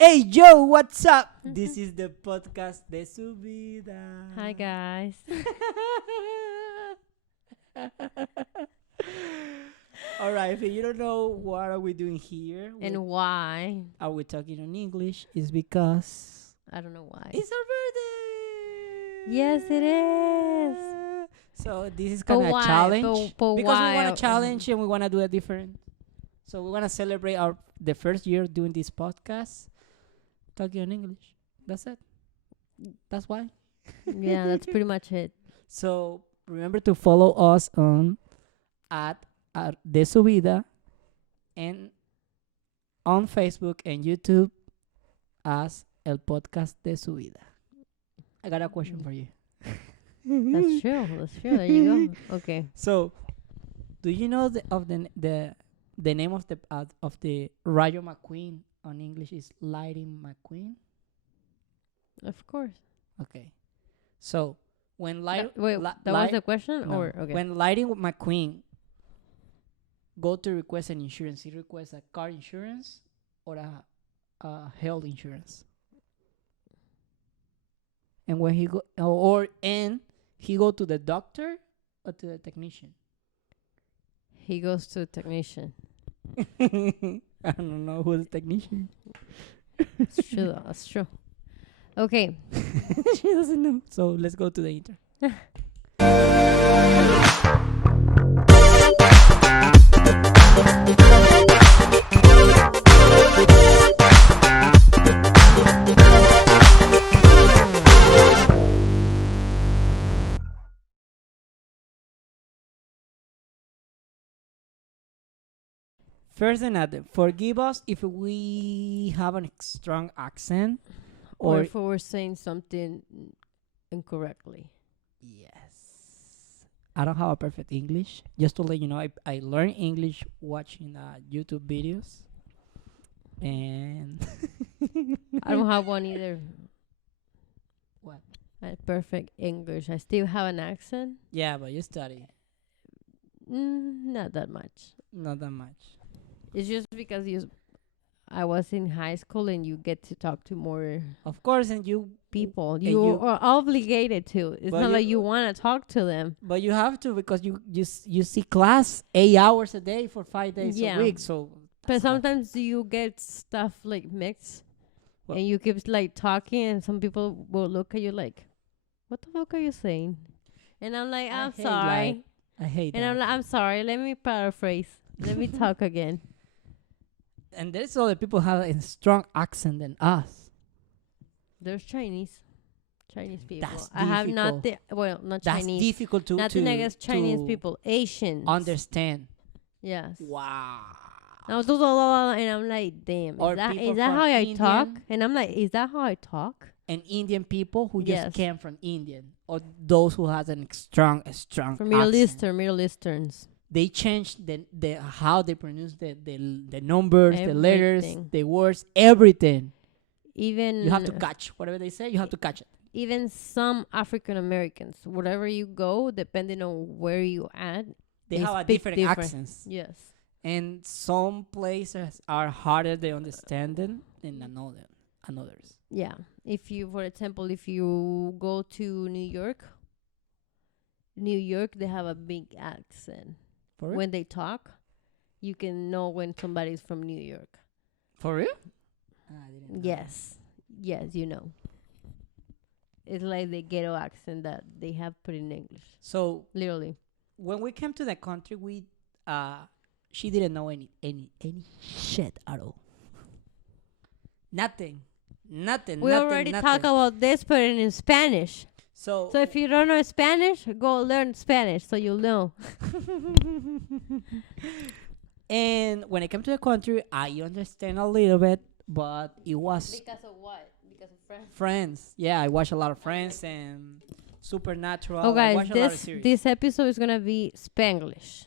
Hey, yo, what's up? This is the podcast de Subida. Hi guys. All right, if you don't know what are we doing here, And why? are we talking in English, is because I don't know why. it's our birthday. Yes, it is. So this is But kind of a why? challenge But because we why? want to challenge and we want to do it different. So we want to celebrate the first year doing this podcast, talking in English. That's it. That's why. Yeah, that's pretty much it. So remember to follow us on at De Subida and on Facebook and YouTube as El Podcast de Subida. I got a question for you. That's true. That's true. There you go. Okay. So, do you know the name of the Rayo McQueen on English is Lightning McQueen? Of course. Okay. So when That was the question, no, or okay? when Lightning McQueen go to request an insurance, he requests a car insurance or a health insurance. And when he go he go to the doctor or to the technician. He goes to a technician. I don't know who's the technician. It's true. Though. That's true. Okay. She doesn't know. So let's go to the intro. First and other, forgive us if we have a strong accent Or or if we're saying something incorrectly. yes. I don't have a perfect English. Just to let you know, I learned English watching YouTube videos. And I don't have one either. What? Perfect English. I still have an accent. Yeah, but you study. Not that much. Not that much. It's just because I was in high school and you get to talk to more Of course, and you people. and You you- are obligated to. It's But not like you- you want to talk to them. but you have to because you see class 8 hours a day for 5 days Yeah. a week. So But that's hard. sometimes you get stuff like mixed Well- and you keep like talking and some people will look at you like, what the fuck are you saying? And I'm like, I I'm hate sorry. I hate And that. I'm like, I'm sorry. Let me paraphrase. Let me talk again. And there's other people have a strong accent than us. There's Chinese people. That's I have not difficult. not That's Chinese. difficult to Nothing against Chinese to people. Asians. understand. Yes. Wow. And I'm like, damn. Or Is that people how from I talk? Indian. And I'm like, is that how I talk? And Indian people who just Yes. came from Indian, or those who has a strong From Middle accent. Middle Easterns. They change the how they pronounce the numbers, the letters, Everything. the words, everything. Even You have to catch whatever they say. You have to catch it. even some African Americans, wherever you go, depending on where you at, They They have a speak different different. accents, yes. and some places are harder to understand than others. Yeah. If you, for example, if you go to New York, they have a big accent. For real? When they talk, you can know when somebody's from New York. For real? I didn't know. Yes. Yes, you know. It's like the ghetto accent that they have put in English. So Literally. when we came to the country, she didn't know any shit at all. Nothing. We already talked about this, but in Spanish. So So if you don't know Spanish, go learn Spanish so you'll know. and when I came to the country, I understand a little bit, but it was Because of what? Because of friends. Friends. Yeah, I watch a lot of Friends and Supernatural. Oh, I guys, watch a lot of series. this episode is gonna be Spanglish.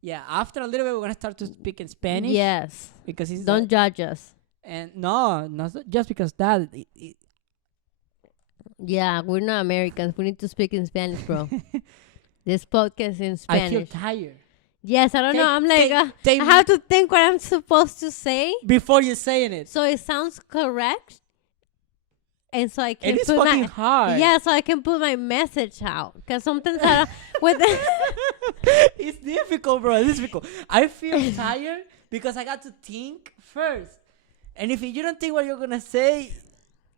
Yeah, after a little bit, we're gonna start to speak in Spanish. Yes. because it's Don't judge us. and no, not just because that. Yeah, we're not Americans. We need to speak in Spanish, bro. This podcast in Spanish. I feel tired. Yes, I don't know. I'm like, Take I have to think what I'm supposed to say, before you're saying it. so it sounds correct, and so I can And it's put fucking my hard. yeah, so I can put my message out. Because sometimes I don't, with It's difficult, bro. It's difficult. I feel tired because I got to think first. And if you don't think what you're gonna say,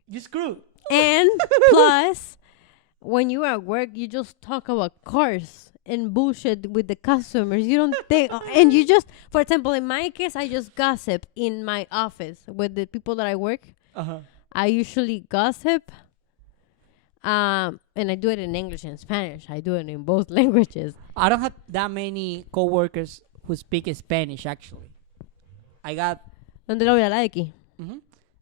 you screw. and plus, when you are at work, you just talk about cars and bullshit with the customers. You don't think, and you just, for example, in my case, I just gossip in my office with the people that I work. I usually gossip. And I do it in English and Spanish. I do it in both languages. I don't have that many coworkers who speak Spanish. Actually, I got ¿Dónde lo voy a hablar aquí?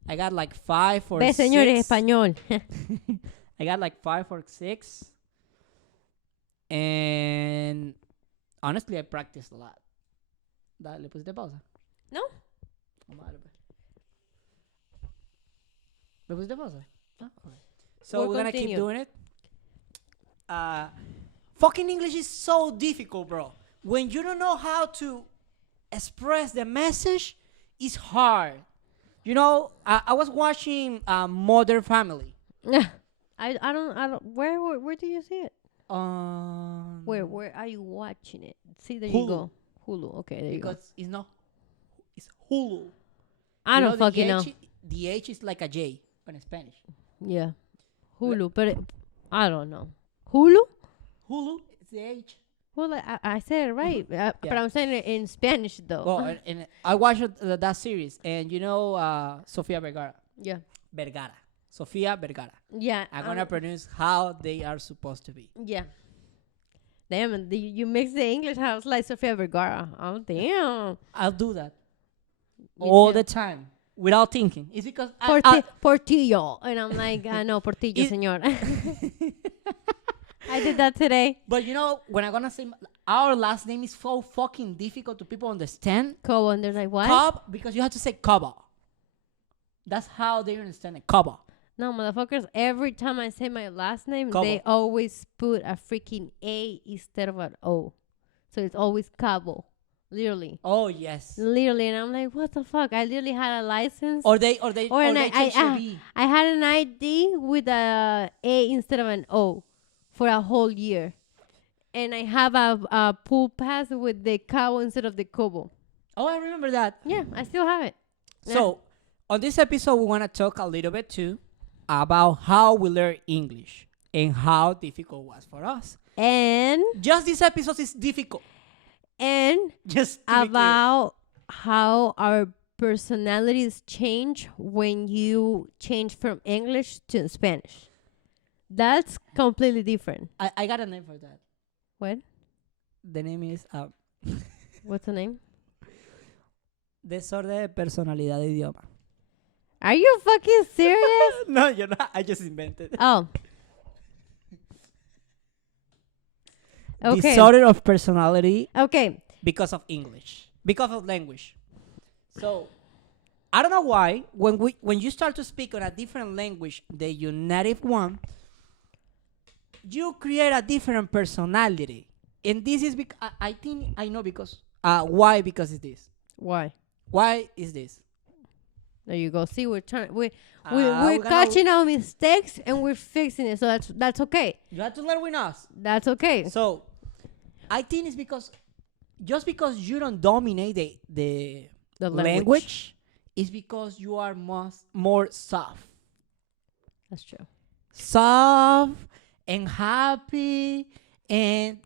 I got like 5 or Ve, 6. señores, español. I got like 5 or 6. And honestly, I practice a lot. ¿Le pusiste pausa? No. ¿Le pusiste pausa? So We'll we're gonna continue. keep doing it. Fucking English is so difficult, bro. When you don't know how to express the message, it's hard. You know, I was watching Modern Family. I don't. Where do you see it? Where are you watching it? See, there you Hulu. go. Hulu. Okay, there you go. Because it's Hulu. I You don't fucking know. The H is like a J in Spanish. Yeah, Hulu, but I don't know. Hulu? Hulu is the H. Well, I said it right, but I'm saying it in Spanish though. Well, and I watched that series, and you know Sofia Vergara. Yeah. Sofia Vergara. Yeah. I'm gonna pronounce how they are supposed to be. Yeah. Damn, and you mix the English house like Sofia Vergara. Oh, damn. I'll do that Me all too. the time without thinking. It's because Portillo. And I'm like, no, Portillo, señor. I did that today. But you know, when I'm gonna say our last name is so fucking difficult to people understand. Cobo, and they're like, what? Cobb, because you have to say Coba. That's how they understand it. Coba. No, motherfuckers, every time I say my last name, Cabo. they always put a freaking A instead of an O. So it's always Cabo. Literally. Oh yes. Literally. And I'm like, what the fuck? I literally had a license. Or they change the B. I had an ID with a A instead of an O for a whole year. And I have a pool pass with the Cabo instead of the Cobo. Oh, I remember that. Yeah, I still have it. So, on this episode, we want to talk a little bit too about how we learn English and how difficult it was for us. And Just this episode is difficult. Just to be clear. about how our personalities change when you change from English to Spanish. That's completely different. I got a name for that. What? The name is What's the name? Desorden de personalidad de idioma. Are you fucking serious? No, you're not. I just invented. Oh. Okay. Disorder of personality Okay. because of English, because of language. So, I don't know why when you start to speak on a different language than your native one, you create a different personality. And this is because I think I know because why? Because it's this. Why? Why is this? There you go. See, we're we're catching our mistakes and we're fixing it. So that's okay. You have to learn with us. That's okay. So, I think it's because just because you don't dominate the language, is because you are more soft. That's true. Soft and happy, and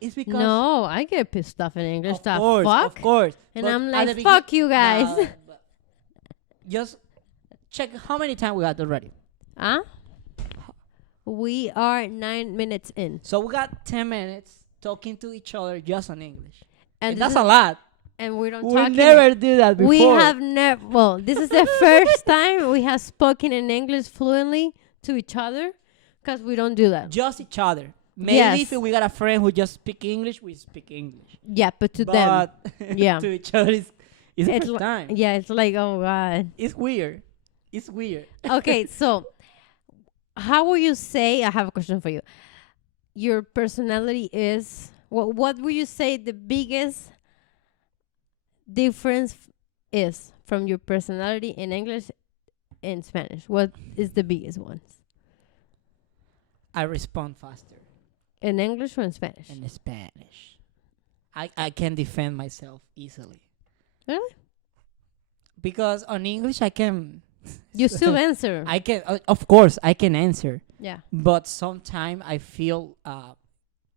it's because No, I get pissed off in English. of course. And But I'm at like, the fuck you guys. No, but just check how many times we got already. Huh? We are 9 minutes in. So we got 10 minutes talking to each other just in English, and this that's is- a lot. And we don't We talk never do that before. We have never. Well, this is the first time we have spoken in English fluently to each other, because we don't do that. just each other. Maybe Yes. if we got a friend who just speak English, we speak English. Yeah, but to them, But yeah. to each other, it's the It's first li- time. yeah, it's like, oh god. It's weird. It's weird. Okay, so how will you say? I have a question for you. Your personality is what would you say the biggest difference is from your personality in English and Spanish? What is the biggest one? I respond faster In English or in Spanish? in Spanish. I can defend myself easily. Really? Because on English I can You still answer. I can of course I can answer, Yeah. but sometimes I feel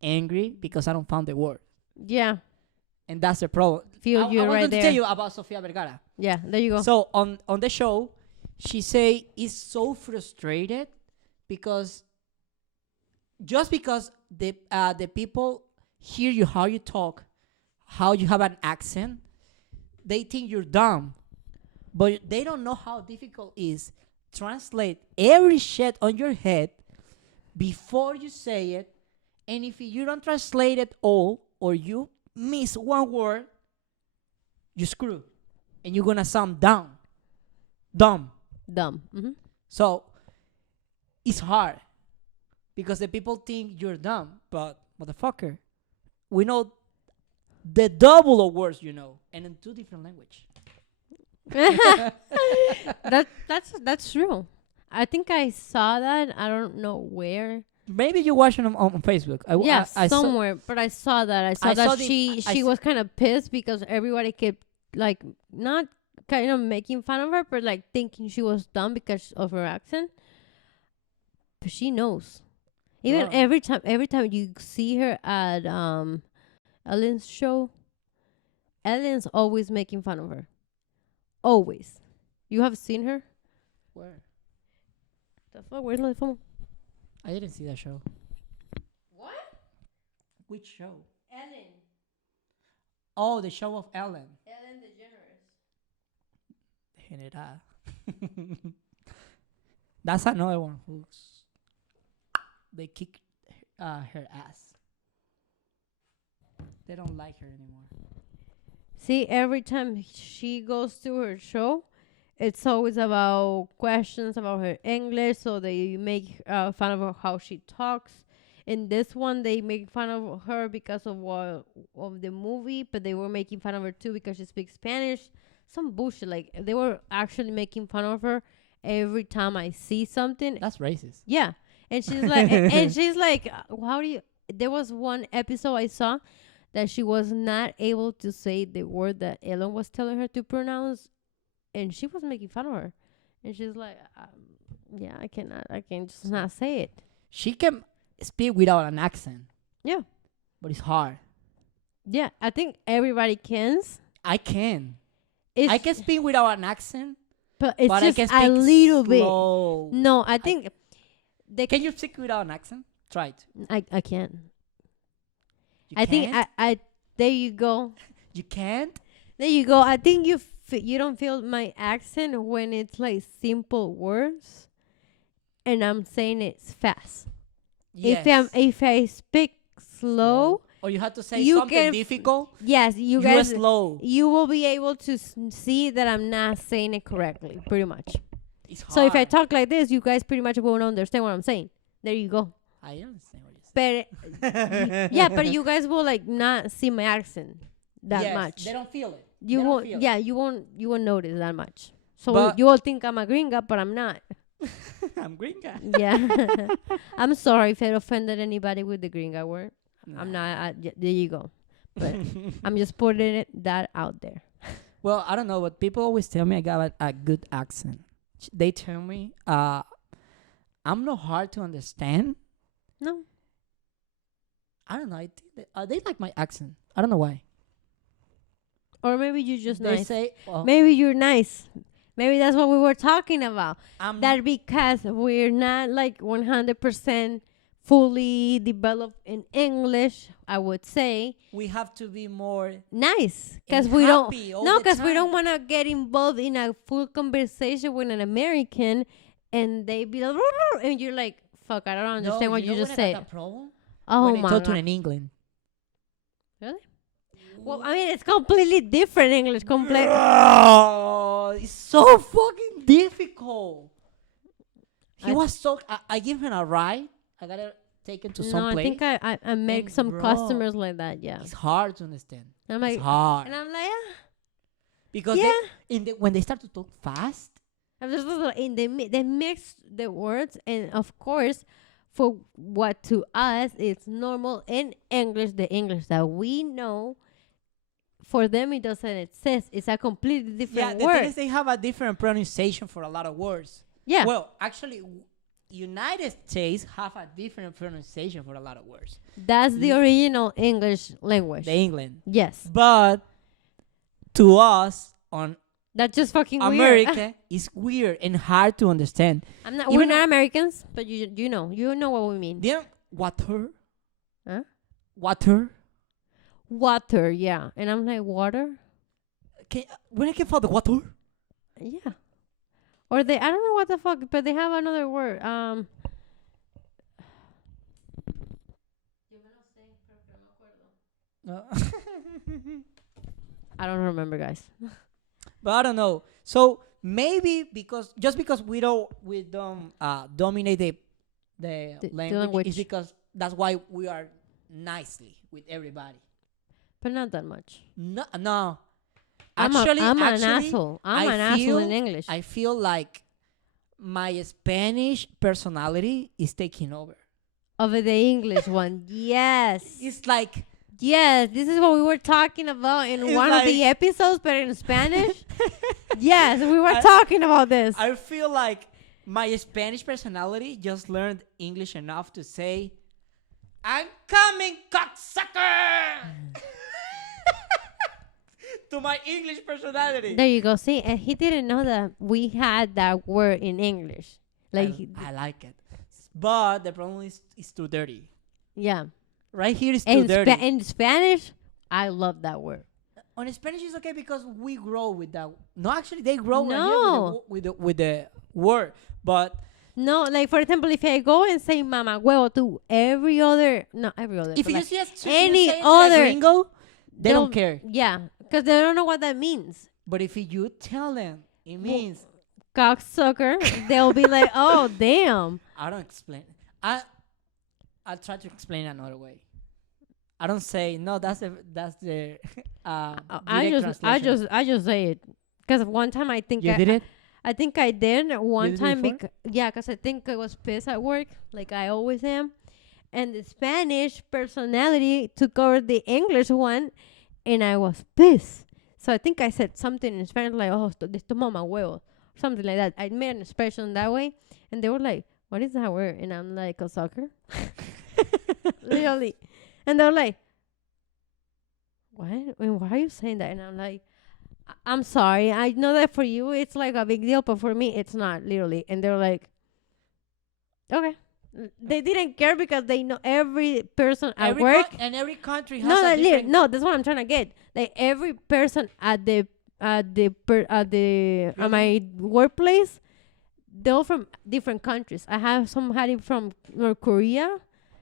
angry because I don't find the word, Yeah. and that's the problem. Feel I you was right going to there. tell you about Sofia Vergara. Yeah, there you go. So on the show, she say is so frustrated because just because the people hear you how you talk, how you have an accent, they think you're dumb, but they don't know how difficult it is translate every shit on your head before you say it, and if you don't translate it all or you miss one word, you screw, and you're gonna sound dumb. Dumb. So it's hard because the people think you're dumb, but motherfucker, we know the double of words you know, and in two different language. That's true. I think I saw that. I don't know where. Maybe you watch it on Facebook. I saw- Somewhere. But I saw that. I saw I that saw the- she was kind of pissed because everybody kept like not kind of making fun of her, but like thinking she was dumb because of her accent. But she knows. Even Wow. every time you see her at Ellen's show, Ellen's always making fun of her. Always. You have seen her? Where? The fuck? Where's my phone? I didn't see that show. What? Which show? Ellen. Oh, the show of Ellen. Ellen DeGeneres. General. That's another one who's they kick her ass. They don't like her anymore. See, every time she goes to her show, it's always about questions about her English. So they make fun of her how she talks. In this one, they make fun of her because of the movie, but they were making fun of her too because she speaks Spanish. Some bullshit. Like they were actually making fun of her every time I see something. That's racist. Yeah, and she's like, and she's like, how do you? There was one episode I saw that she was not able to say the word that Ellen was telling her to pronounce, and she was making fun of her, and she's like, yeah, I can just not say it. She can speak without an accent. Yeah, But it's hard. yeah, I think everybody can. I can. It's, I can speak without an accent, but it's but I just can speak a little slow. bit. No, I think Can you speak without an accent? Try it. I can't. You I think can't? I there you go. You can't? There you go. I think you don't feel my accent when it's like simple words, and I'm saying it fast. Yes. If I speak slow, Or you have to say You something can- difficult. yes, you You are guys, slow. you will be able to see that I'm not saying it correctly, pretty much. It's hard. So if I talk like this, you guys pretty much won't understand what I'm saying. There you go. I understand what you're But saying. yeah, but you guys will like not see my accent that Yes, much. They don't feel it. You They don't won't. feel it. Yeah, you won't notice that much. So But- you will think I'm a gringa, but I'm not. I'm green guy. Yeah. I'm sorry if I offended anybody with the gringa word. I'm not. There you go. But I'm just putting that out there. Well, I don't know, but people always tell me I got a good accent. They tell me I'm not hard to understand. No. I don't know. I think they like my accent. I don't know why. Or maybe you're just They nice. say, well, Maybe you're nice. Maybe that's what we were talking about. I'm That because we're not like 100% fully developed in English, I would say. we have to be more Nice. Because and we don't. happy all No, the because we don't time. want to get involved in a full conversation with an American and they be like, and you're like, fuck, I don't understand No, what you know just when I said. got that problem? Oh when my I talk to God. in England. Really? Well, I mean, it's completely different English. Oh, it's so fucking difficult. He I- was so. I give him a ride. I gotta taken to No, some I place. think I make And some bro, customers like that. Yeah. It's hard to understand. I'm It's like, hard and I'm like, because yeah. when they start to talk fast, I'm just in they mix the words, and of course, for what to us it's normal in English, the English that we know, for them it doesn't exist. It's a completely yeah, different the word. thing is they have a different pronunciation for a lot of words. Yeah. Well, actually, United States have a different pronunciation for a lot of words. That's the original English language. The England, Yes. but to us on That's just fucking weird. America, it's weird and hard to understand. We're Even not though- Americans, but you know what we mean. Then water, Huh? water. Water, yeah. And I'm like, water? When I can find the water, Yeah. Or I don't know what the fuck, but they have another word. uh, I don't remember, guys. but I don't know. So maybe because we don't dominate the language, language. is because that's why we are nicely with everybody. But not that much. No. I'm Actually, an actually, asshole. I I'm an asshole in feel- English. I feel like my Spanish personality is taking over. Over the English one. Yes. It's like Yes. This is what we were talking about in It's one of the like- episodes, but in Spanish. Yes, we were I- talking about this. I feel like my Spanish personality just learned English enough to say, "I'm coming, cocksucker," to my English personality. There you go. See, and he didn't know that we had that word in English. Like, I like it, but the problem is it's too dirty. yeah. Right here is too dirty. In Spanish, I love that word. On Spanish is okay because we grow with that. No, actually, they grow right No. here with the word, but No, like for example, if I go and say "mama huevo" to not every other. if but you like see us any say it to a other- gringo, they they'll- don't care. Yeah, because they don't know what that means. But if you tell them, it means Cocksucker, they'll be like, "Oh, damn." I don't explain. I'll try to explain another way. I don't say no. That's the I just say it because one time I think You did it. I think I did one did it time before? because I think I was pissed at work, like I always am, and the Spanish personality took over the English one, and I was pissed. So I think I said something in Spanish like, "Oh, esto mama huevo," something like that. I made an expression that way, and they were like, "What is that word?" And I'm like, "A sucker," literally, and they're like, "What? I mean, why are you saying that?" And I'm like, I'm sorry. I know that for you it's like a big deal, but for me it's not, literally. And they're like, okay. They didn't care because they know every person at work. And every country has No, a different. no, that's what I'm trying to get. Like every person at my workplace, they're all from different countries. I have somebody from North Korea.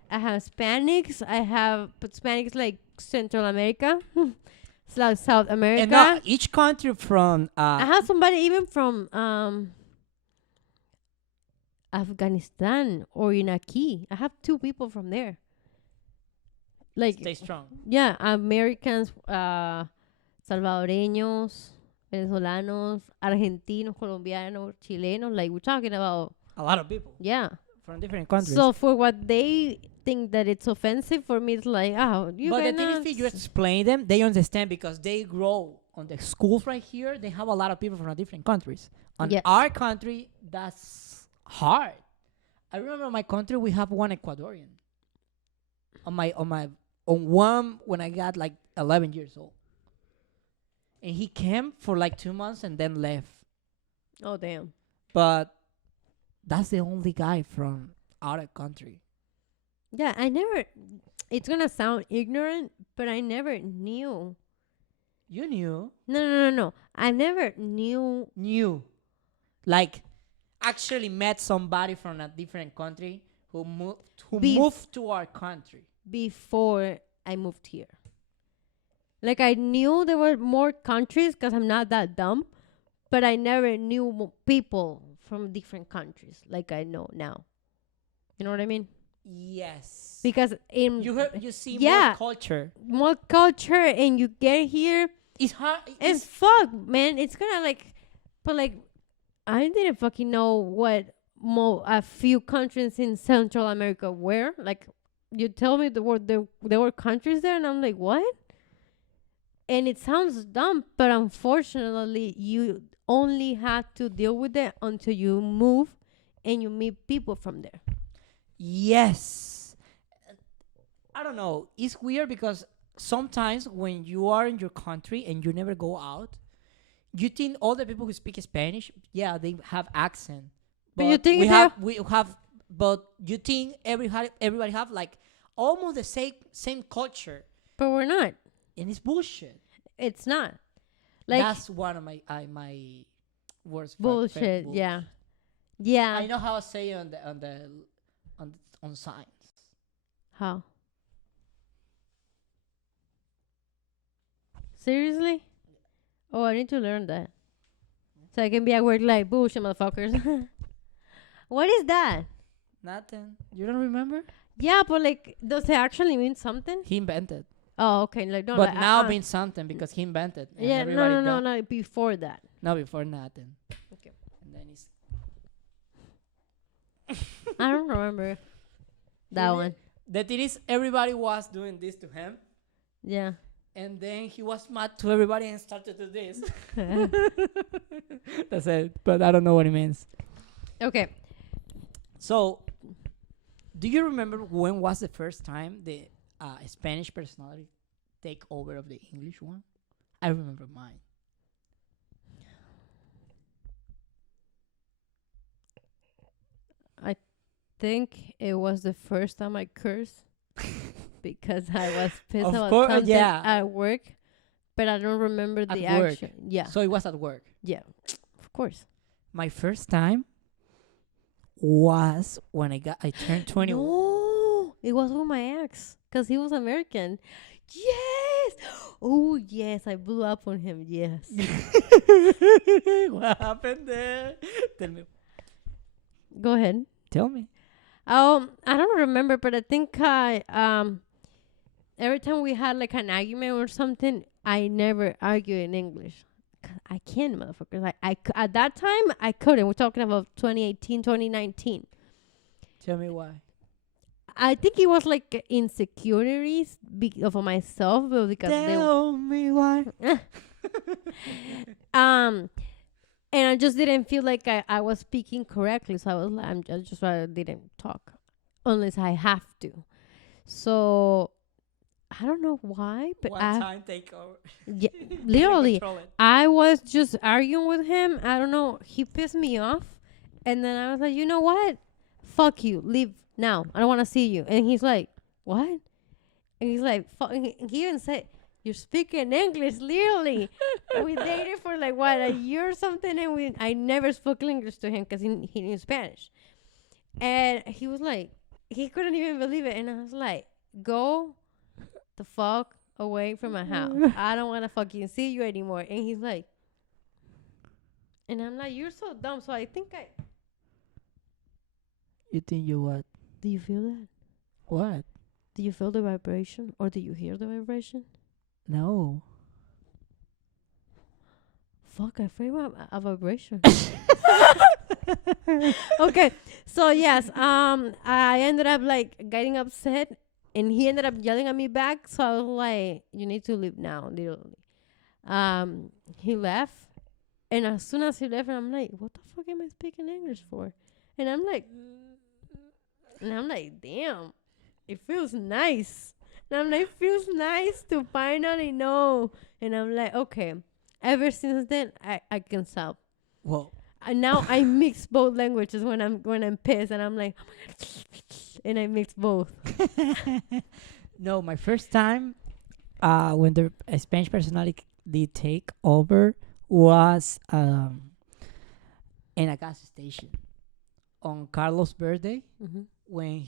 I have Hispanics. But Hispanics like Central America. It's like South America. And now each country from I have somebody even from Afghanistan or Iraqi. I have 2 people from there. Like, stay strong. yeah, Americans, Salvadoreños, Venezolanos, Argentinos, Colombianos, Chilenos. Like, we're talking about, A lot of people yeah. from different countries. So for what they think that it's offensive, for me it's like, oh, you but the guys thing is, if you explain them, they understand because they grow on the schools right here. They have a lot of people from different countries. On Yes. our country, that's hard. I remember my country, we have one Ecuadorian. On one when I got like 11 years old, and he came for like 2 months and then left. Oh, damn. But that's the only guy from our country. Yeah, it's gonna sound ignorant, but I never knew. You knew. No. I never knew. Like actually met somebody from a different country who Bef- moved to our country. Before I moved here. Like, I knew there were more countries because I'm not that dumb, but I never knew people from different countries like I know now. You know what I mean? Yes. because in You see Yeah. more culture. more culture, and you get here, It's hard. it's fuck, man. It's gonna like, but like, I didn't fucking know what a few countries in Central America were. Like, you tell me there were countries there, and I'm like, what? And it sounds dumb, but unfortunately, you only have to deal with it until you move and you meet people from there. Yes. I don't know. It's weird because sometimes when you are in your country and you never go out, you think all the people who speak Spanish, yeah, they have accent. But you think we have, but you think everybody have like almost the same culture, but we're not. and it's bullshit. It's not. Like, That's one of my worst bullshit. Yeah. Yeah. I know how to say it on signs. How? Seriously? Oh, I need to learn that. So I can be at work like, bullshit, motherfuckers. What is that? Nothing. You don't remember? Yeah, but like, does it actually mean something? He invented. Oh, okay. Like, no, But like, now means something because he invented. And yeah, everybody no, before that. No, before nothing. Okay. And then it's I don't remember that one. the thing is, everybody was doing this to him, Yeah. and then he was mad to everybody and started to do this. That's it. But I don't know what it means. Okay. So, do you remember when was the first time the Spanish personality take over of the English one? I remember mine. I think it was the first time I cursed because I was pissed Of about course, something yeah. at work, but I don't remember the At work. action. Yeah. So it was at work. Yeah. Of course. My first time was when I turned 21. No, it was with my ex because he was American. Yes. Oh, yes. I blew up on him. Yes. What happened there? Tell me. Go ahead. Tell me. I don't remember, but I think every time we had like an argument or something, I never argue in English. I can't, motherfuckers. At that time, I couldn't. We're talking about 2018, 2019. Tell me why. I think it was like insecurities of myself because Tell me why. and I just didn't feel like I was speaking correctly, so I was like, I just rather didn't talk unless I have to. So I don't know why, but One time take over. yeah, You literally, control it. I was just arguing with him. I don't know. He pissed me off, and then I was like, you know what? Fuck you. Leave now. I don't want to see you. And he's like, what? And he's like, he even said, you're speaking English, literally. And we dated for like what, a year or something, and I never spoke English to him because he knew Spanish. And he was like, he couldn't even believe it, and I was like, go the fuck away from my house. I don't want to fucking see you anymore. And he's like, and I'm like, you're so dumb. So I think You think you what? do you feel that? What? Do you feel the vibration, or do you hear the vibration? No. Fuck, I feel a vibration. Okay, so yes, I ended up like getting upset, and he ended up yelling at me back. So I was like, "You need to leave now," literally. He left, and as soon as he left, I'm like, "What the fuck am I speaking English for?" And I'm like, "Damn, it feels nice." And I'm like, "It feels nice to finally know." And I'm like, "Okay." Ever since then, I can stop. Whoa. And now I mix both languages when I'm pissed, and I'm like, and I mix both. No, my first time when the Spanish personality did take over was in a gas station on Carlos' birthday Mm-hmm. when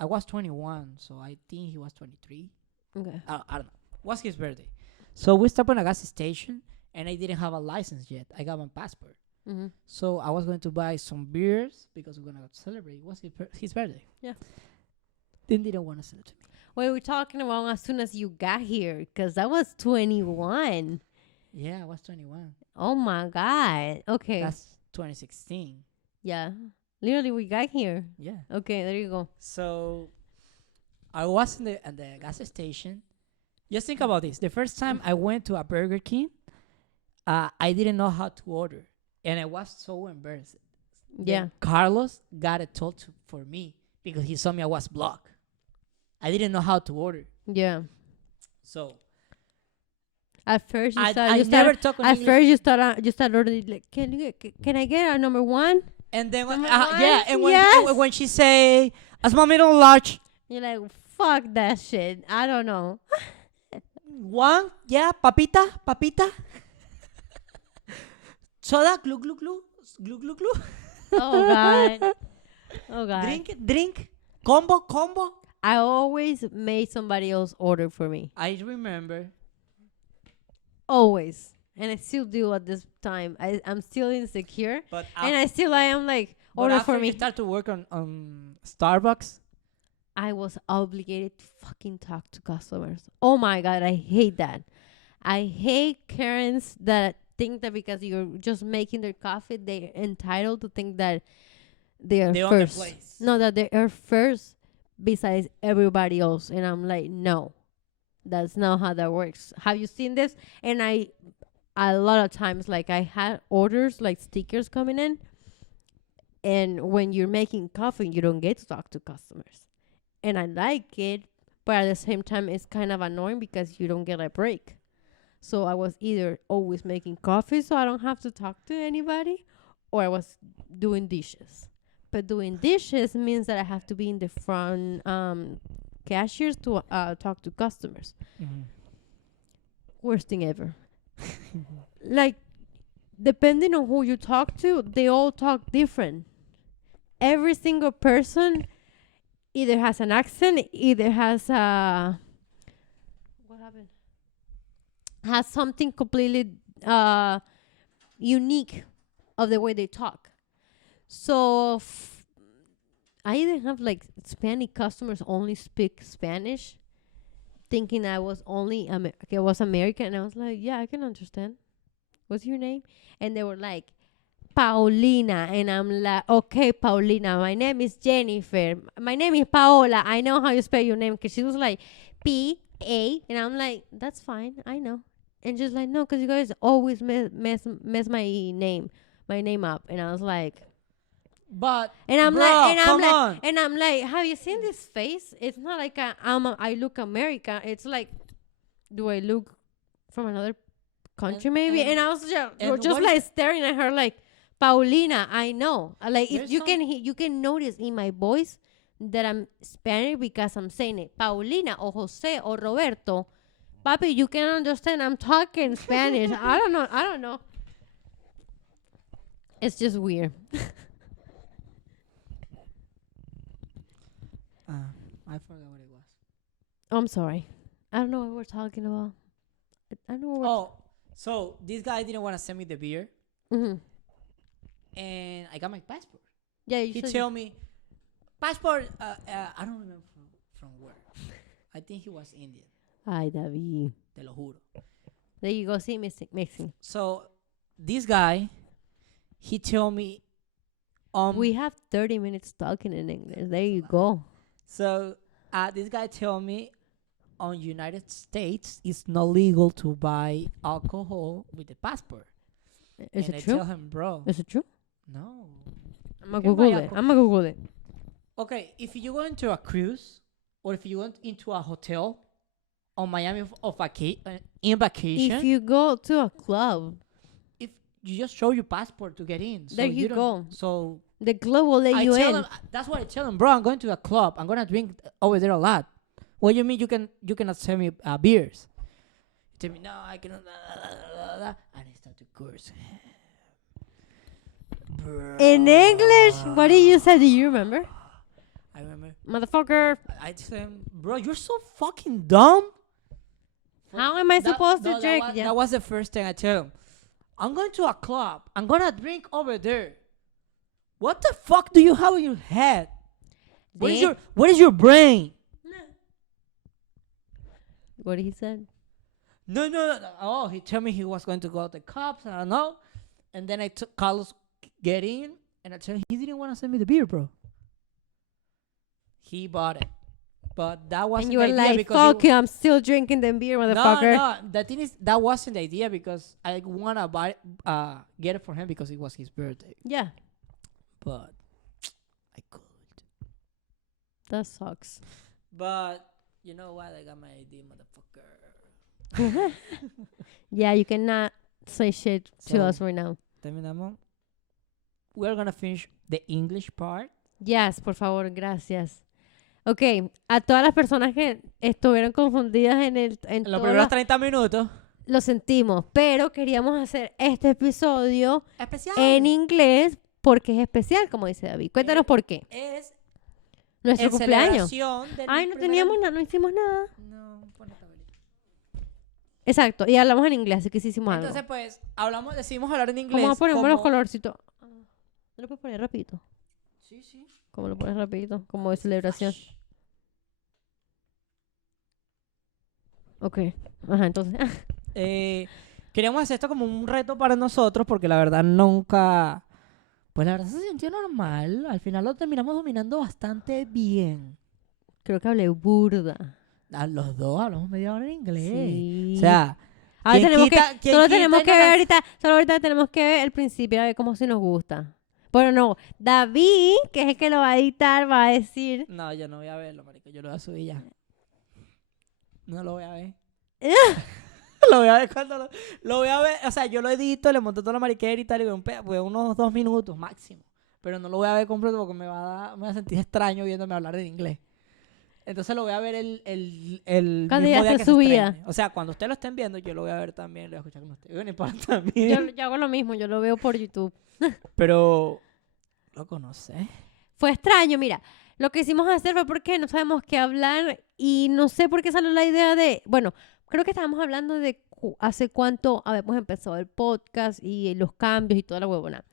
I was 21, so I think he was 23. Okay. I don't know. What's his birthday? So we stopped on a gas station, and I didn't have a license yet. I got my passport. Mm-hmm. So I was going to buy some beers because we're gonna celebrate. It was his birthday. Yeah. Then didn't want to sell it to me. What we're talking about as soon as you got here, because I was 21. Yeah, I was 21. Oh my God. Okay. That's 2016. Yeah. Literally, we got here. Yeah. Okay, there you go. So I was in the at the gas station. Just think about this. The first time I went to a Burger King, I didn't know how to order, and I was so embarrassed. Yeah. Then Carlos got it told for me because he saw me I was blocked. I didn't know how to order. Yeah. So At first, you I started. You never started talk on at English. first, you started ordering like, can I get a number one? And then Number yeah, one? and when Yes. when she say a small, middle, large, You're like, fuck that shit. I don't know. one, yeah, papita, soda, glue, glue, glue, glue, glue, glue, Oh God. Oh God. drink, combo. I always made somebody else order for me. I remember. Always. And I still do at this time. I'm still insecure. But And I am like, order after for me. you start to work on Starbucks, I was obligated to fucking talk to customers. Oh my God, I hate that. I hate Karens that think that because you're just making their coffee, they're entitled to think that they are they own their first. place. No, that they are first besides everybody else. And I'm like, no, that's not how that works. Have you seen this? And a lot of times, like I had orders, like stickers coming in. And when you're making coffee, you don't get to talk to customers. And I like it, but at the same time, it's kind of annoying because you don't get a break. So I was either always making coffee so I don't have to talk to anybody, or I was doing dishes. But doing dishes means that I have to be in the front cashiers to talk to customers. Mm-hmm. Worst thing ever. Like, depending on who you talk to, they all talk different. Every single person either has an accent, either has what happened? Has something completely unique of the way they talk. So I even have like Spanish customers only speak Spanish, thinking I was only I was American, and I was like, yeah, I can understand. What's your name? And they were like, Paulina. And I'm like, okay, Paulina, my name is Jennifer. My name is Paola. I know how you spell your name. Because she was like, P-A. And I'm like, that's fine. I know. And she's like, no, because you guys always mess my name up. And I was like, But and I'm bro, like, come on. and I'm like, have you seen this face? It's not like I look American. It's like, do I look from another country maybe? And I was just like staring at her like, Paulina, I know. Like if you can notice in my voice that I'm Spanish because I'm saying it. Paulina or Jose or Roberto. Papi, you can understand I'm talking Spanish. I don't know. It's just weird. I forgot what it was. I'm sorry. I don't know what we're talking about. I know what Oh, so this guy didn't want to send me the beer, mm-hmm. and I got my passport. Yeah, you He said told me, passport. I don't remember from where. I think he was Indian. Ay, David. Te lo juro. There you go. See, mixing. So this guy, he told me, We have 30 minutes talking in English. There you go. So this guy told me, on United States, it's not legal to buy alcohol with the passport. Is and it I true? tell him, bro, Is it true? no. I'm gonna You can buy Google it. alcohol. I'm gonna Google it. Okay, if you go into a cruise or if you went into a hotel on Miami in vacation, If you go to a club, if you just show your passport to get in. So There you don't- go. So the club will let I you tell in. them, that's what I tell them, bro. I'm going to a club. I'm gonna drink over there a lot. What do you mean you cannot sell me beers? You tell me no, I cannot. And I start to curse. In English, what did you say? Do you remember? I remember. Motherfucker. I tell him, bro, you're so fucking dumb. How am I supposed to drink? That was the first thing I tell him. I'm going to a club. I'm gonna drink over there. What the fuck do you have in your head? What is your brain? What he said? No. Oh, he told me he was going to go to the cops. I don't know. And then I took Carlos get in, and I told him he didn't want to send me the beer, bro. He bought it, but that wasn't And you the were idea like, because fuck you, I'm still drinking the beer, motherfucker. No. The thing is, that wasn't the idea because I wanna get it for him because it was his birthday. Yeah, But I could. that sucks. But you know what? I got my ID, motherfucker. Yeah, you cannot say shit to So- us right now. Terminamos. We're gonna finish the English part. Yes, por favor, gracias. Ok, a todas las personas que estuvieron confundidas en En los todo primeros 30 minutos. lo sentimos, pero queríamos hacer este episodio Especial. en inglés porque es especial, como dice David. Cuéntanos por qué. Es Nuestro en cumpleaños. celebración del Ay, no primer teníamos año. nada, no hicimos nada. No, pon la tablita. Exacto, y hablamos en inglés, así que sí hicimos Entonces, algo. pues, decidimos hablar en inglés. ¿Cómo ponemos los como- colorcitos? ¿No lo puedes poner rapidito? Sí, sí. ¿Cómo lo pones rapidito? Como de celebración. Ok, ajá, entonces. Queríamos hacer esto como un reto para nosotros porque la verdad nunca... Pues la verdad se sintió normal. Al final lo terminamos dominando bastante bien. Creo que hablé burda. A los dos hablamos media hora en inglés. Sí. O sea, Ahora ¿quién tenemos quita- que, quién solo quita tenemos y que no ver las- ahorita, solo ahorita tenemos que ver el principio a ver cómo si nos gusta. Pero no, David, que es el que lo va a editar, va a decir, No, yo no voy a verlo, marico. Yo lo voy a subir ya. No lo voy a ver. Lo voy a ver cuando lo voy a ver. O sea, yo lo edito, le monto toda la mariquera y tal, y veo pues, unos 2 minutos máximo. Pero no lo voy a ver completo porque me va a sentir extraño viéndome hablar en inglés. Entonces lo voy a ver el Cuando mismo ya día esté que se subida. estrene. O sea, cuando ustedes lo estén viendo, yo lo voy a ver también, lo voy a escuchar con ustedes. Bueno, y para yo, también. yo hago lo mismo, yo lo veo por YouTube. Pero, loco, no sé. Fue extraño, mira, lo que hicimos hacer fue porque no sabemos qué hablar y no sé por qué salió la idea de, bueno, creo que estábamos hablando de hace cuánto habíamos empezado el podcast y los cambios y toda la huevona.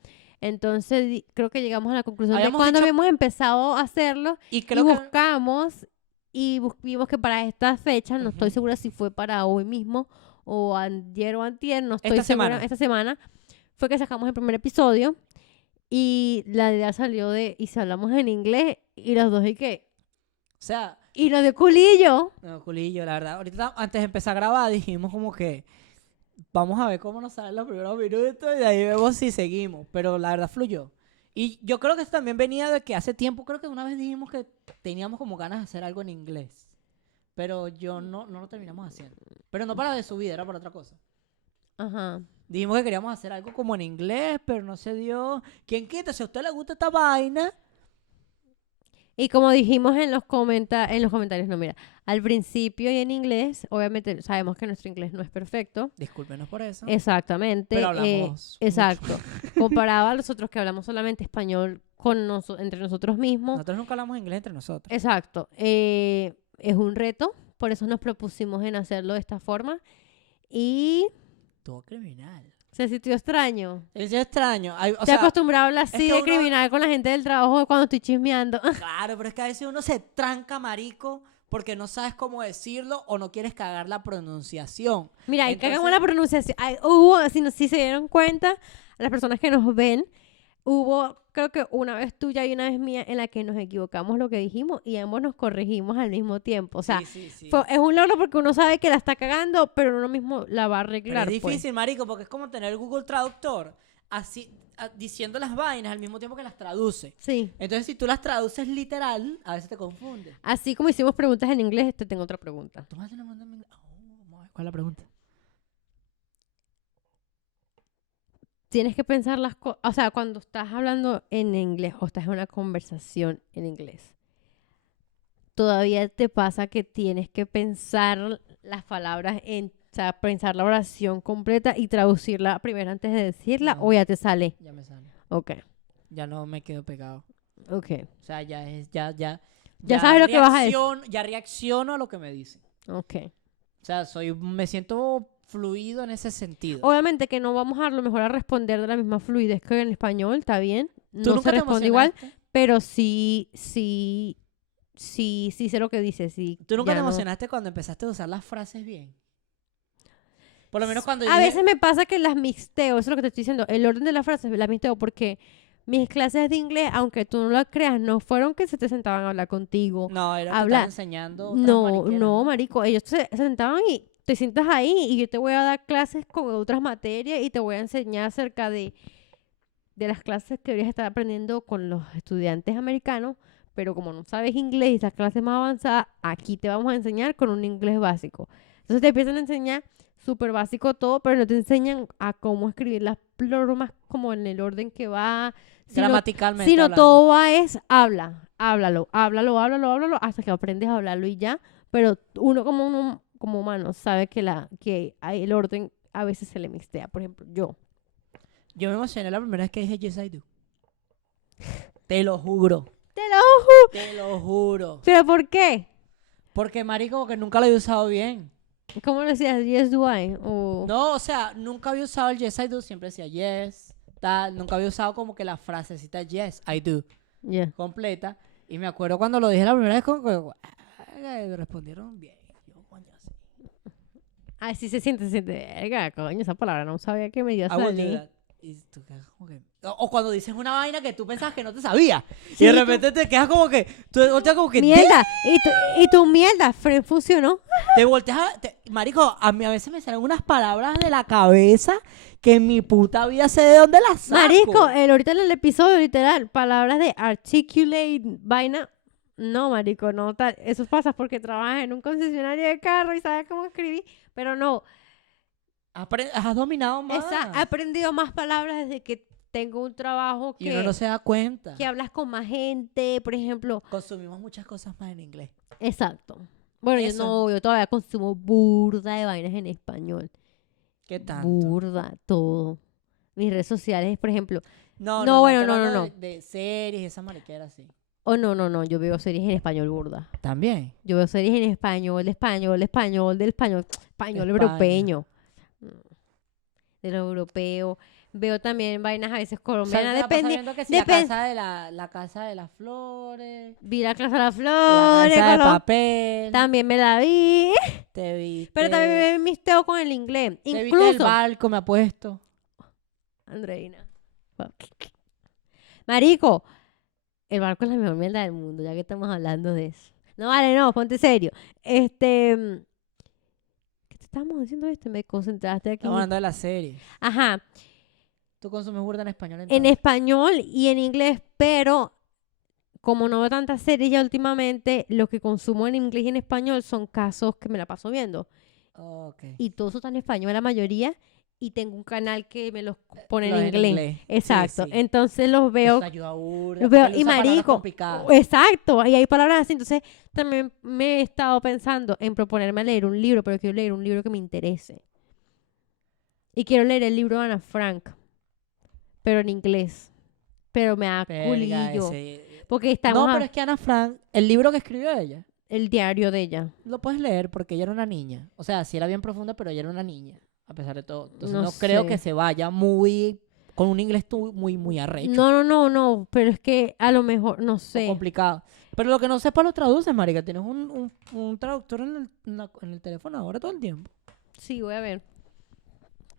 Entonces, creo que llegamos a la conclusión de Habíamos cuando dicho- habíamos empezado a hacerlo Y y creo que... buscamos y vimos que para esta fecha, no estoy segura si fue para hoy mismo o ayer o antier, no estoy Esta segura, semana. esta semana, fue que sacamos el primer episodio y la idea salió de, y si hablamos en inglés, y los dos, ¿y qué? O sea, Y nos dio culillo. no, culillo, la verdad. Ahorita, antes de empezar a grabar, dijimos como que vamos a ver cómo nos salen los primeros minutos y de ahí vemos si seguimos. Pero la verdad fluyó. Y yo creo que esto también venía de que hace tiempo, creo que una vez dijimos que teníamos como ganas de hacer algo en inglés. Pero no lo terminamos haciendo. Pero no para de su vida, era para otra cosa. Ajá. Dijimos que queríamos hacer algo como en inglés, pero no se dio. ¿Quién quita? Si a usted le gusta esta vaina... Y como dijimos en los comentarios, no, mira, al principio y en inglés, obviamente sabemos que nuestro inglés no es perfecto. Discúlpenos por eso. Exactamente. Pero hablamos exacto. Comparado a los otros que hablamos solamente español entre nosotros mismos. Nosotros nunca hablamos inglés entre nosotros. Exacto. Es un reto, por eso nos propusimos en hacerlo de esta forma. Y Todo criminal. se sintió extraño. Es extraño. O Te sea, acostumbrado a hablar así que de uno- criminal con la gente del trabajo cuando estoy chismeando. claro, pero es que a veces uno se tranca, marico, porque no sabes cómo decirlo o no quieres cagar la pronunciación. Mira, y Entonces- cagamos la pronunciación. Si se dieron cuenta, a las personas que nos ven, hubo, creo que una vez tuya y una vez mía, en la que nos equivocamos lo que dijimos y ambos nos corregimos al mismo tiempo. O sea, sí. es un logro porque uno sabe que la está cagando, pero uno mismo la va a Pero arreglar. es pues. difícil, marico, porque es como tener el Google Traductor así diciendo las vainas al mismo tiempo que las traduce. Sí. Entonces, si tú las traduces literal, a veces te confunde. Así como hicimos preguntas en inglés, te tengo otra pregunta. ¿Tú me haces una pregunta en inglés? Vamos a ver, ¿cuál es la pregunta? Tienes que pensar las cosas, o sea, cuando estás hablando en inglés o estás en una conversación en inglés, todavía te pasa que tienes que pensar las palabras o sea, pensar la oración completa y traducirla primero antes de decirla, No. o ya te sale. Ya me sale. Ok, Ya no me quedo pegado. ok, O sea, ya sabes lo que vas a decir. Ya reacciono a lo que me dicen. ok. O sea, me siento fluido en ese sentido. Obviamente que no vamos a lo mejor a responder de la misma fluidez que en español, está bien. ¿Tú No nunca se te responde igual, emocionaste? pero sí sé lo que dice, sí. ¿Tú nunca ya te no. emocionaste cuando empezaste a usar las frases bien? Por lo menos cuando A veces me pasa que las mixteo, eso es lo que te estoy diciendo. El orden de las frases las mixteo porque mis clases de inglés, aunque tú no lo creas, no fueron que se te sentaban a hablar contigo. No, era que Habla- estás enseñando otras No, mariqueras, no, marico. Ellos se sentaban y te sientas ahí y yo te voy a dar clases con otras materias y te voy a enseñar acerca de las clases que deberías estar aprendiendo con los estudiantes americanos, pero como no sabes inglés y esas clases más avanzadas, aquí te vamos a enseñar con un inglés básico. Entonces te empiezan a enseñar súper básico todo, pero no te enseñan a cómo escribir las plomas como en el orden que va. gramaticalmente Sino hablando. todo va es háblalo, hasta que aprendes a hablarlo y ya. Pero uno como humano sabe que el orden a veces se le mixtea. Por ejemplo, Yo me emocioné la primera vez que dije yes I do. Te lo juro. Te lo juro. ¿Pero por qué? Porque, marico, que nunca lo había usado bien. ¿Cómo lo decías? Yes, do I? O... No, o sea, nunca había usado el yes I do. Siempre decía yes, tal. Nunca había usado como que la frasecita yes I do Yeah. completa. Y me acuerdo cuando lo dije la primera vez como que me respondieron bien. Yo, coño, sí. Ay, sí se siente. Verga, coño, esa palabra no sabía que me iba a I will do salir. that. Y tú quedas como que... O cuando dices una vaina que tú pensabas que no te sabía. Sí, y de repente te quedas como que... Tú volteas como que... Mierda. ¿Y tu mierda? ¿Funcionó? Te volteas marico, a mí a veces me salen unas palabras de la cabeza que en mi puta vida sé de dónde las saco. Marico, ahorita en el episodio, literal, palabras de articulate, vaina. No, marico, no. Eso pasa porque trabajas en un concesionario de carro y sabes cómo escribir. Pero no. Has dominado más. He aprendido más palabras desde que tengo un trabajo Y uno no se da cuenta. que hablas con más gente, por ejemplo. Consumimos muchas cosas más en inglés. Exacto. Bueno, yo todavía consumo burda de vainas en español. ¿Qué tanto? Burda, todo. Mis redes sociales, por ejemplo. No. De series, esa mariquera, sí. No. Yo veo series en español burda. También. Yo veo series en español europeo. De lo europeo. Veo también vainas a veces colombianas. Depende. Que si la casa de las flores. Vi la Casa de las La Flores. casa de papel. También me la vi. Te vi. Pero también me misteo con el inglés. Te viste Incluso. el barco, me apuesto. Andreina. Marico. El barco es la mejor mierda del mundo, ya que estamos hablando de eso. No, vale, no, ponte serio. ¿Qué te estábamos diciendo esto? Me concentraste aquí. Estamos hablando de la serie. Ajá. ¿Tú consumes burda en español En entonces? español y en inglés, pero como no veo tantas series ya últimamente, lo que consumo en inglés y en español son casos que me la paso viendo. Okay. Y todo eso está en español, la mayoría. Y tengo un canal que me los pone Los en inglés. Exacto. Sí. Entonces los veo. Eso ayuda burda, Los veo. porque él Y usa palabras marico. complicadas. Exacto. Y hay palabras así. Entonces también me he estado pensando en proponerme a leer un libro, pero quiero leer un libro que me interese. Y quiero leer el libro de Ana Frank, pero en inglés. Pero me da culillo. Porque estamos No, pero es que Ana Frank, el libro que escribió ella, el diario de ella. lo puedes leer porque ella era una niña. O sea, sí era bien profunda, pero ella era una niña, a pesar de todo. Entonces No no creo sé. que se vaya con un inglés muy arrecho. No. Pero es que a lo mejor, no O sé. complicado. Pero lo que no sepa lo traduces, marica. Tienes un traductor en el teléfono ahora todo el tiempo. Sí, voy a ver.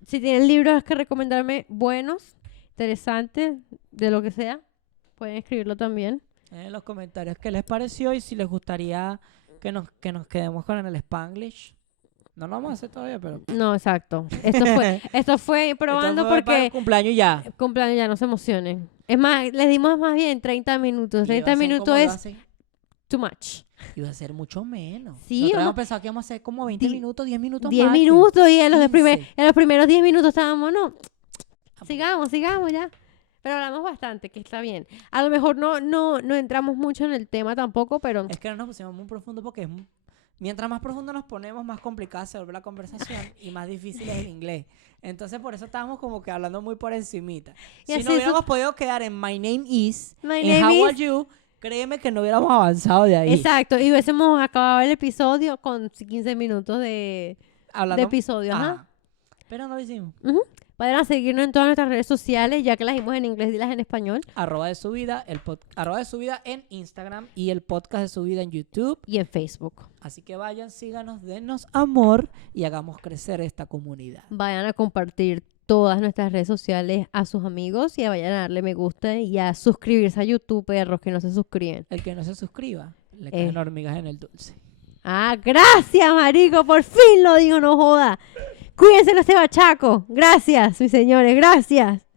Si tienen libros que recomendarme buenos, interesantes, de lo que sea, pueden escribirlo también. En los comentarios qué les pareció y si les gustaría que nos quedemos con el Spanglish. No lo vamos a hacer todavía, pero... No, exacto. Esto fue probando Esto fue para el porque cumpleaños ya. cumpleaños ya no se emocionen. Es más, les dimos más bien 30 minutos. 30 minutos es too much. Iba a ser mucho menos. Sí, Nosotros habíamos pensado que íbamos a hacer como 20 minutos, 10 minutos 10 máximo. minutos y en los 15. primeros 10 minutos estábamos, no, sigamos ya. Pero hablamos bastante, que está bien. A lo mejor no entramos mucho en el tema tampoco, pero... Es que no nos pusimos muy profundo porque mientras más profundo nos ponemos, más complicada se vuelve la conversación y más difícil es el inglés. Entonces, por eso estábamos como que hablando muy por encimita. Y Si así no hubiéramos podido quedar en My Name Is, My en name How is- Are You, créeme que no hubiéramos avanzado de ahí. Exacto, y hubiésemos acabado el episodio con 15 minutos de Hablando, episodio, ajá. Pero no lo hicimos. Vayan a seguirnos en todas nuestras redes sociales, ya que las dimos en inglés, dilas en español. @de Subida, @de Subida en Instagram y el podcast de Subida en YouTube. Y en Facebook. Así que vayan, síganos, denos amor y hagamos crecer esta comunidad. Vayan a compartir todas nuestras redes sociales a sus amigos y vayan a darle me gusta y a suscribirse a YouTube, perros que no se suscriben. El que no se suscriba, le caen hormigas en el dulce. Ah, gracias, marico, por fin lo digo, no joda. Cuídense los bachaco. Gracias, mis señores, gracias.